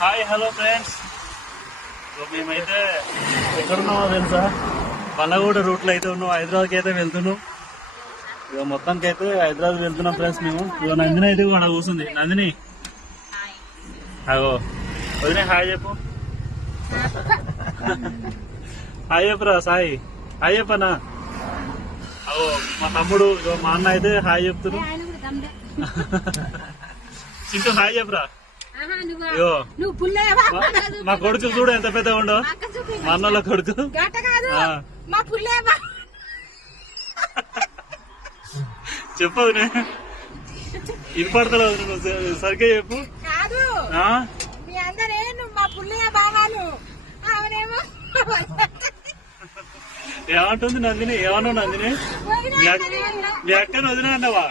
Hi hello friends. మేమైతే ఎక్కడున్నామో తెలుసా? పల్లగూడ రూట్లో అయితే ఉన్నాం. హైదరాబాద్కి అయితే వెళ్తున్నాం. ఇక మొత్తానికి అయితే హైదరాబాద్ వెళ్తున్నాం ఫ్రెండ్స్ మేము. ఇక నందిని అయితే అక్కడ కూర్చుంది. నందిని అగో వదిలే హాయ్ చెప్పు. హాయ్ చెప్పురా సాయి. హాయ్ చెప్పనా. అగో మా తమ్ముడు మా అన్న అయితే హాయ్ చెప్తున్నారు. చింటూ హాయ్ చెప్పురా. అయ్యో మా కొడుకు చూడు ఎంత పెద్దగా ఉండో. మా అన్నల కొడుకు చెప్పవు ఇనపడతలేదు. నువ్వు సరిగ్గా చెప్పు. ఏమంటుంది నందిని? ఏమన్నావు నందిని? మీ అక్కను వదినా అన్నావా?